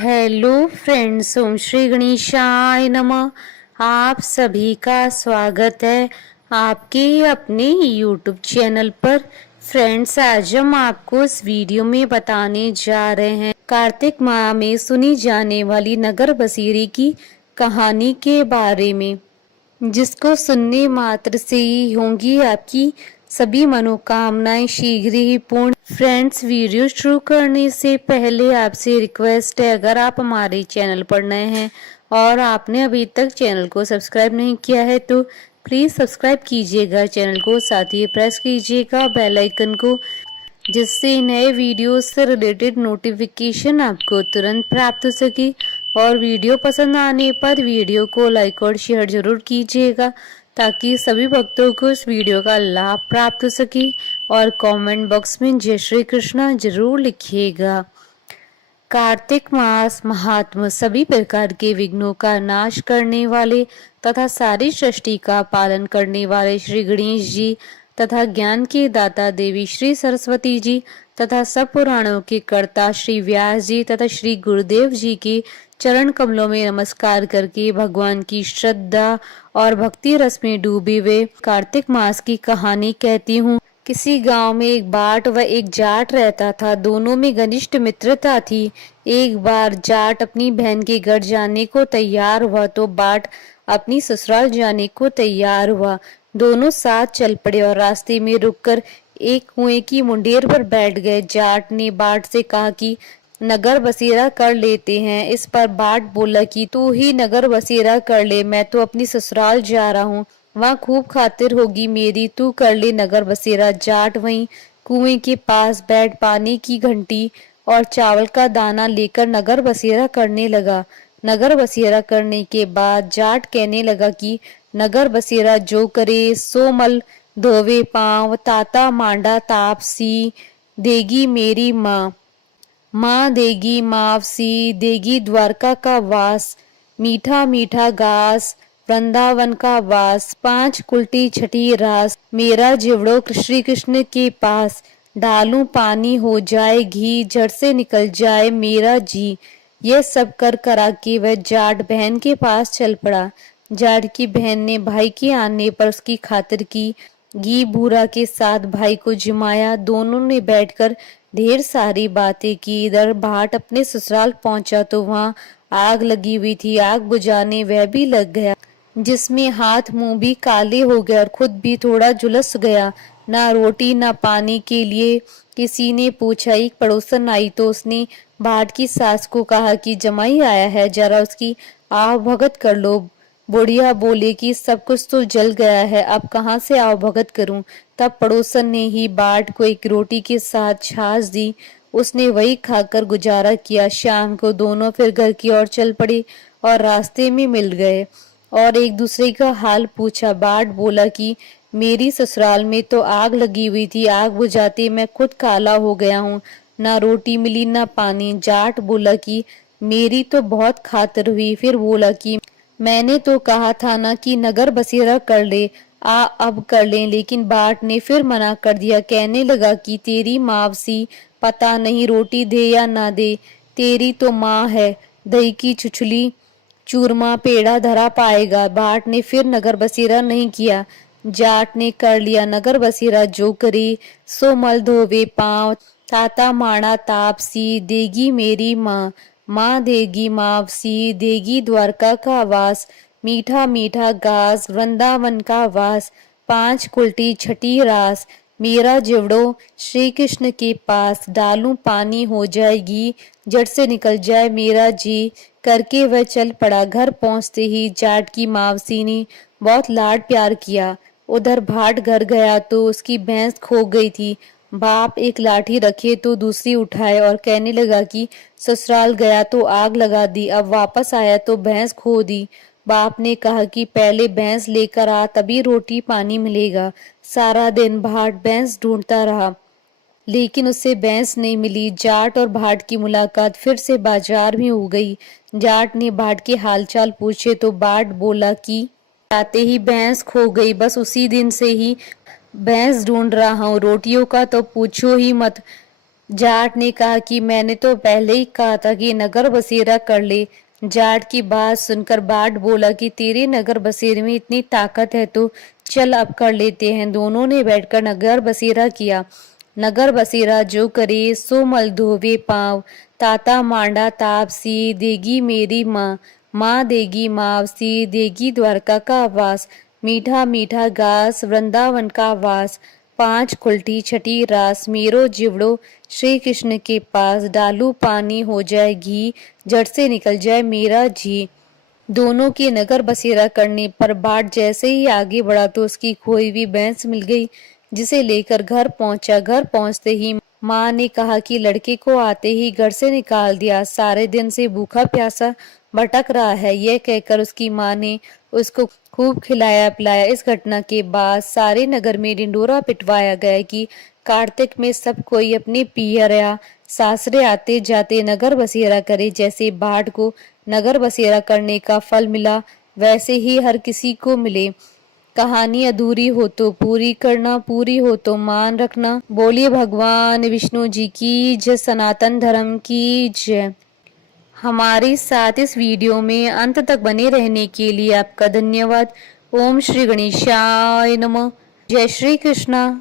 Hello friends, ओम श्री गणेशाय नमः। आप सभी का स्वागत है आपके अपने यूट्यूब चैनल पर। फ्रेंड्स, आज हम आपको इस वीडियो में बताने जा रहे हैं कार्तिक माह में सुनी जाने वाली नगर बसेरे की कहानी के बारे में, जिसको सुनने मात्र से ही होंगी आपकी सभी मनोकामनाएं शीघ्र ही पूर्ण। फ्रेंड्स, वीडियो शुरू करने से पहले आपसे रिक्वेस्ट है, अगर आप हमारे चैनल पर नए हैं और आपने अभी तक चैनल को सब्सक्राइब नहीं किया है तो प्लीज सब्सक्राइब कीजिएगा चैनल को, साथ ही प्रेस कीजिएगा बेल आइकन को, जिससे नए वीडियो से रिलेटेड नोटिफिकेशन आपको तुरंत प्राप्त हो सके। और वीडियो पसंद आने पर वीडियो को लाइक और शेयर जरूर कीजिएगा ताकि सभी भक्तों को इस वीडियो का लाभ प्राप्त हो सके। और कमेंट बॉक्स में जय श्री कृष्णा जरूर लिखिएगा। कार्तिक मास महात्मा सभी प्रकार के विघ्नों का नाश करने वाले तथा सारी सृष्टि का पालन करने वाले श्री गणेश जी तथा ज्ञान के दाता देवी श्री सरस्वती जी तथा सब पुराणों के कर्ता श्री व्यास जी तथा श्री गुरुदेव जी के चरण कमलों में नमस्कार करके भगवान की श्रद्धा और भक्ति रस में डूबे हुए कार्तिक मास की कहानी कहती हूँ। किसी गांव में एक बाट व एक जाट रहता था। दोनों में घनिष्ठ मित्रता थी। एक बार जाट अपनी बहन के घर जाने को तैयार हुआ तो बाट अपनी ससुराल जाने को तैयार हुआ। दोनों साथ चल पड़े और रास्ते में रुककर एक कुएं की मुंडेर पर बैठ गए। जाट ने बाट से कहा कि नगर बसेरा कर लेते हैं। इस पर बाट बोला कि तू ही नगर बसेरा कर ले, मैं तो अपनी ससुराल जा रहा हूँ, वहाँ खूब खातिर होगी मेरी, तू कर ले नगर बसेरा। जाट वहीं कुएं के पास बैठ पानी की घंटी और चावल का दाना लेकर नगर बसेरा करने लगा। नगर बसेरा करने के बाद जाट कहने लगा कि नगर बसेरा जो करे सो मल धोवे पांव, ताता मांडा तापसी देगी मेरी माँ, माँ देगी मावसी देगी द्वारका का वास, मीठा मीठा घास वृंदावन का वास, पांच कुल्टी छठी रास, मेरा जिवड़ो श्री कृष्ण के पास, डालूं पानी हो जाए घी, झट से निकल जाए मेरा जी। यह सब कर करा के वह जाट बहन के पास चल पड़ा। जाट की बहन ने भाई के आने पर उसकी खातिर की। घी बूरा के साथ भाई को जिमाया। दोनों ने बैठकर ढेर सारी बातें की। इधर बाट अपने ससुराल पहुंचा तो वहां आग लगी हुई थी। आग बुझाने वह भी लग गया, जिसमें हाथ मुंह भी काले हो गए और खुद भी थोड़ा झुलस गया। ना रोटी ना पानी के लिए किसी ने पूछा। एक पड़ोसन आई तो उसने बाट की सास को कहा कि जमाई आया है, जरा उसकी आव भगत कर लो। बुढ़िया बोले कि सब कुछ तो जल गया है, अब कहाँ से आव भगत करूं। तब पड़ोसन ने ही बाट को एक रोटी के साथ छाछ दी। उसने वही खाकर गुजारा किया। शाम को दोनों फिर घर की ओर चल पड़े और रास्ते में मिल गए और एक दूसरे का हाल पूछा। बाट बोला कि मेरी ससुराल में तो आग लगी हुई थी, आग बुझाते मैं खुद काला हो गया हूँ, ना रोटी मिली ना पानी। जाट बोला कि मेरी तो बहुत खातिर हुई। फिर बोला कि मैंने तो कहा था ना कि नगर बसेरा कर ले, आ अब कर ले, लेकिन बाट ने फिर मना कर दिया। कहने लगा कि तेरी मावसी पता नहीं रोटी दे या ना दे, तेरी तो माँ है, दही की छुछली चूरमा पेड़ा धरा पाएगा। बाट ने फिर नगर बसेरा नहीं किया। जाट ने कर लिया नगर बसेरा जो करे सो मल धोवे पांव, ताता माड़ा तापसी देगी मेरी माँ, माँ देगी मावसी देगी द्वारका का वास, मीठा मीठा घास वृंदावन का वास, पांच कुल्टी छठी रास, मेरा जिवड़ो श्री कृष्ण के पास, डालूं पानी हो जाएगी जड़ से निकल जाए मेरा जी। करके वह चल पड़ा। घर पहुंचते ही जाट की मावसी ने बहुत लाड प्यार किया। उधर भाट घर गया तो उसकी भैंस खो गई थी। बाप एक लाठी रखे तो दूसरी उठाए और कहने लगा कि ससुराल गया तो आग लगा दी, अब वापस आया तो भैंस खो दी। बाप ने कहा कि पहले भैंस लेकर आ, तभी रोटी पानी मिलेगा। सारा दिन भाट भैंस ढूंढता रहा, लेकिन उससे भैंस नहीं मिली। जाट और भाट की मुलाकात फिर से बाजार में हो गई। जाट ने भाट के हालचाल पूछे तो भाट बोला कि आते ही भैंस खो गई, बस उसी दिन से ही भैंस ढूंढ रहा हूँ, रोटियों का तो पूछो ही मत। जाट ने कहा कि मैंने तो पहले ही कहा था कि नगर बसेरा कर ले। जाट की बात सुनकर बाट बोला कि तेरे नगर बसेरे में इतनी ताकत है तो चल अब कर लेते हैं। दोनों ने बैठकर नगर बसेरा किया। नगर बसेरा जो करे सो मल धोवे पाँव, ताता मांडा तापसी देगी मेरी माँ, माँ देगी मावसी देगी द्वारका का वास, मीठा मीठा घास वृंदावन का वास, पांच खुलटी छठी रास मेरो जिवड़ो श्री कृष्ण के पास, डालू पानी हो जाए घी जड़ से निकल जाए मेरा जी। दोनों के नगर बसेरा करने पर बाट जैसे ही आगे बढ़ा तो उसकी खोई हुई भैंस मिल गई, जिसे लेकर घर पहुंचा। घर पहुंचते ही माँ ने कहा कि लड़के को आते ही घर से निकाल दिया, सारे दिन से भूखा प्यासा भटक रहा है। यह कहकर उसकी माँ ने उसको खूब खिलाया पिलाया। इस घटना के बाद सारे नगर में ढिंडोरा पिटवाया गया कि कार्तिक में सब कोई अपने पियर या सासरे आते जाते नगर बसेरा करे। जैसे बाढ़ को नगर बसेरा करने का फल मिला, वैसे ही हर किसी को मिले। कहानी अधूरी हो तो पूरी करना, पूरी हो तो मान रखना। बोलिए भगवान विष्णु जी की जय, सनातन धर्म की जय। हमारे साथ इस वीडियो में अंत तक बने रहने के लिए आपका धन्यवाद। ओम श्री गणेशाय नमः। जय श्री कृष्णा।